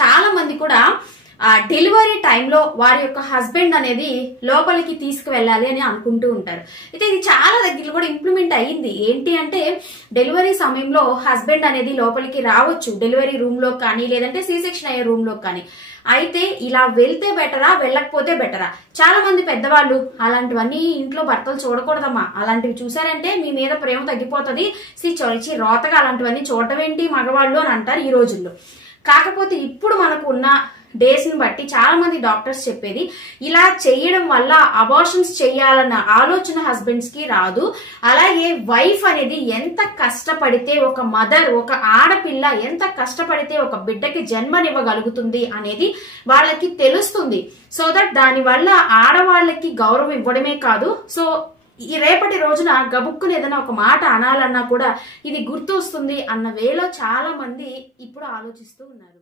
చాలా మంది కూడా డెలివరీ టైంలో వారి యొక్క హస్బెండ్ అనేది లోపలికి తీసుకువెళ్ళాలి అని అనుకుంటూ ఉంటారు. అయితే ఇది చాలా దగ్గరలో కూడా ఇంప్లిమెంట్ అయ్యింది. ఏంటి అంటే డెలివరీ సమయంలో హస్బెండ్ అనేది లోపలికి రావచ్చు, డెలివరీ రూమ్ లో కానీ లేదంటే సి సెక్షన్ అయ్యే రూమ్ లో కానీ. అయితే ఇలా వెళ్తే బెటరా, వెళ్ళకపోతే బెటరా? చాలా మంది పెద్దవాళ్ళు అలాంటివన్నీ ఇంట్లో భర్తలు చూడకూడదమ్మా, అలాంటివి చూసారంటే మీ మీద ప్రేమ తగ్గిపోతుంది, చొలిచి రోతగా అలాంటివన్నీ చూడటం ఏంటి మగవాళ్ళు అని అంటారు ఈ రోజుల్లో. కాకపోతే ఇప్పుడు మనకు ఉన్న డేస్ ని బట్టి చాలా మంది డాక్టర్స్ చెప్పేది ఇలా చేయడం వల్ల అబార్షన్స్ చేయాలన్న ఆలోచన హస్బెండ్స్ కి రాదు. అలాగే వైఫ్ అనేది ఎంత కష్టపడితే, ఒక మదర్, ఒక ఆడపిల్ల ఎంత కష్టపడితే ఒక బిడ్డకి జన్మనివ్వగలుగుతుంది అనేది వాళ్ళకి తెలుస్తుంది. సో దట్ దాని వల్ల ఆడవాళ్ళకి గౌరవం ఇవ్వడమే కాదు, సో ఈ రేపటి రోజున గబుక్కుని ఏదైనా ఒక మాట అనాలన్నా కూడా ఇది గుర్తు వస్తుంది అన్న వేలో చాలా మంది ఇప్పుడు ఆలోచిస్తూ ఉన్నారు.